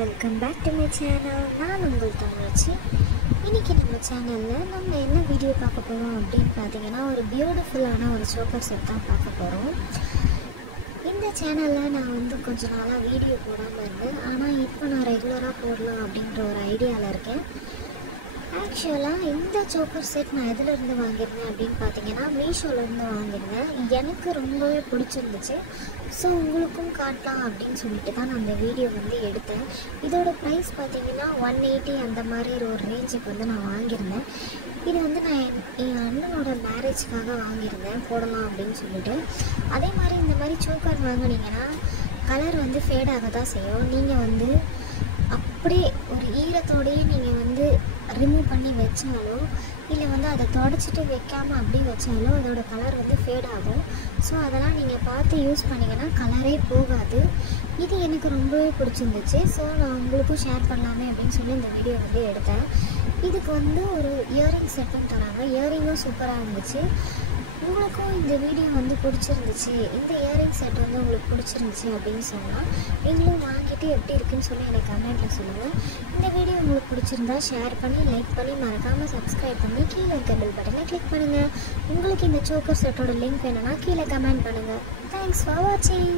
Welcome back to my channel. நான் உங்கள் தமிழச்சி. இன்றைக்கி நம்ம சேனலில் நம்ம என்ன வீடியோ பார்க்க போகிறோம் அப்படின்னு பார்த்தீங்கன்னா, ஒரு பியூட்டிஃபுல்லான ஒரு சோக்கர் செட் தான் பார்க்க போகிறோம். இந்த சேனலில் நான் கொஞ்ச நாளாக வீடியோ போடாமல் இருந்தேன். ஆனால் இப்போ நான் ரெகுலராக போடலாம் அப்படின்ற ஒரு ஐடியாவில் இருக்கேன். ஆக்சுவலாக இந்த சோக்கர் செட் நான் எதுலேருந்து வாங்கியிருந்தேன் அப்படின்னு பார்த்தீங்கன்னா, மீஷோலேருந்து வாங்கியிருந்தேன். எனக்கு ரொம்பவே பிடிச்சிருந்துச்சு. ஸோ உங்களுக்கும் காட்டலாம் அப்படின்னு சொல்லிட்டு தான் நான் அந்த வீடியோ எடுத்தேன். இதோட ப்ரைஸ் பார்த்தீங்கன்னா 180 அந்த மாதிரி ஒரு ரேஞ்சுக்கு நான் வாங்கியிருந்தேன். இது நான் என் அண்ணனோட மேரேஜ்க்காக வாங்கியிருந்தேன், போடலாம் அப்படின்னு சொல்லிட்டு. அதே மாதிரி இந்த மாதிரி சோக்கர் வாங்கினீங்கன்னா கலர் ஃபேட் ஆக தான் செய்யும். நீங்கள் அப்படியே ஒரு ஈரத்தோடையே நீங்கள் ரிமூவ் பண்ணி வச்சாலோ இல்லை அதை தொடச்சிட்டு வைக்காமல் அப்படியே வச்சாலோ அதோட கலர் ஃபேட் ஆகும். ஸோ அதெல்லாம் நீங்கள் பார்த்து யூஸ் பண்ணிங்கன்னா கலரே போகாது. இது எனக்கு ரொம்பவே பிடிச்சிருந்துச்சு. ஸோ நான் உங்களுக்கும் ஷேர் பண்ணலாமே அப்படின்னு சொல்லி இந்த வீடியோ எடுத்தேன். இதுக்கு ஒரு இயரிங் செட்டும் தராங்க. இயரிங்கும் சூப்பராக இருந்துச்சு. உங்களுக்கும் இந்த வீடியோ பிடிச்சிருந்துச்சு, இந்த இயரிங் செட் உங்களுக்கு பிடிச்சிருந்துச்சு அப்படின்னு சொன்னால் நீங்களும் வாங்கிட்டு எப்படி இருக்குன்னு சொல்லி எனக்கு கமெண்ட்டில் சொல்லுங்கள். இந்த வீடியோ உங்களுக்கு பிடிச்சிருந்தா ஷேர் பண்ணி, லைக் பண்ணி, மறக்காமல் சப்ஸ்கிரைப் பண்ணி கீழே இருக்க பெல் பட்டனை கிளிக் பண்ணுங்கள். உங்களுக்கு இந்த சோக்கர் செட்டோட லிங்க் வேணும்னா கீழே கமெண்ட் பண்ணுங்கள். தேங்க்ஸ் ஃபார் வாட்சிங்.